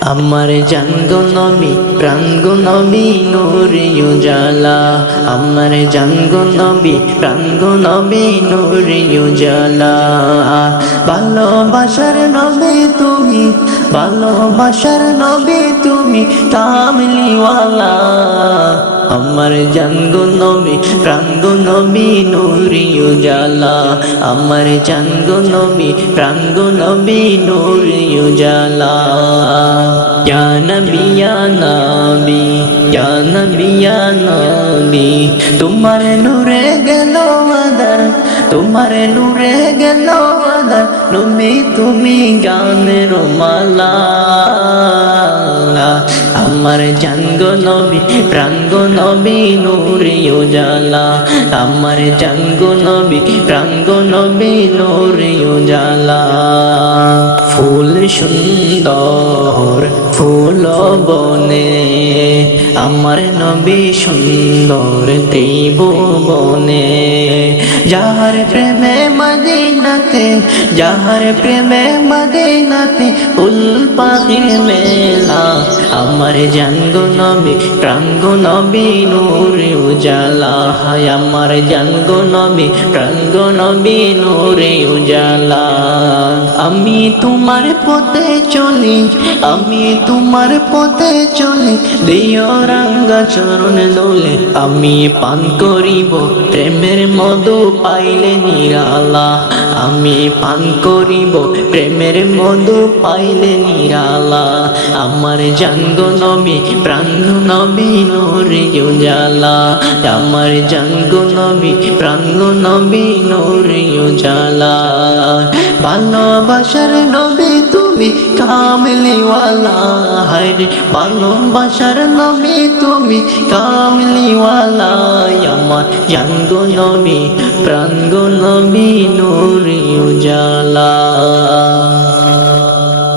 আমার জানগো নবী প্রাঙ্গো নবী নুরিয় উজালা। আমার জানগো নবী প্রাঙ্গো নবী নুরিয় উজালা। ভালোবাসার নবে তুমি, ভালোবাসার নবী তুমি কামলিওয়ালা আমার জানগো নবী প্রাঙ্গো নবী, নূরে উজালা। আমার জানগো নবী প্রাঙ্গো নবী, নূরে উজালা। ইয়া নবী ইয়া নবী ইয়া নবী ইয়া নবী। তোমার নূরে গেল আদার তোমার নূরে গেল আদার নবী, তুমি গানের মালা। আমার জাঙ্গ নবী, প্রাঙ্গ নবী নূরে উজালা। আমার জাঙ্গ নবী, প্রাঙ্গ নবী নূরে উজালা। ফুল সুন্দর, ফুল বনে। আমার নবী সুন্দর ত্রিভুবনে। যাহার প্রেমে মদিনাতে, যাহার প্রেমে মদিনাতে ফুল পাখির মেলা আমার জানগ নবী, প্রাঙ্গ নবী নূরে উজালা। হায় আমার জানগ নবী, প্রাঙ্গ নবী নূরে উজালা। আমি তোমার পথে চলি, আমি তোমার পথে চলি। দিও রাঙ্গা চরণ দোলে, আমি পান করিব, প্রেমের মধু পাইলে নিরালা। আমি পান করিব, প্রেমের মধু পাইলে নিরালা। আমার জাঙ্গ নবী প্রাঙ্গ নবী নূরে উজালা। আমার জাঙ্গ নবী প্রাঙ্গ নবী নূরে উজালা। ভালোবাসার নবী তুমি কামলিওয়ালা। হায়রে, ভালোবাসার নবী তুমি কামলিওয়ালা। আমার জাঙ্গ নবী প্রাঙ্গ নবী নূরে উজালা।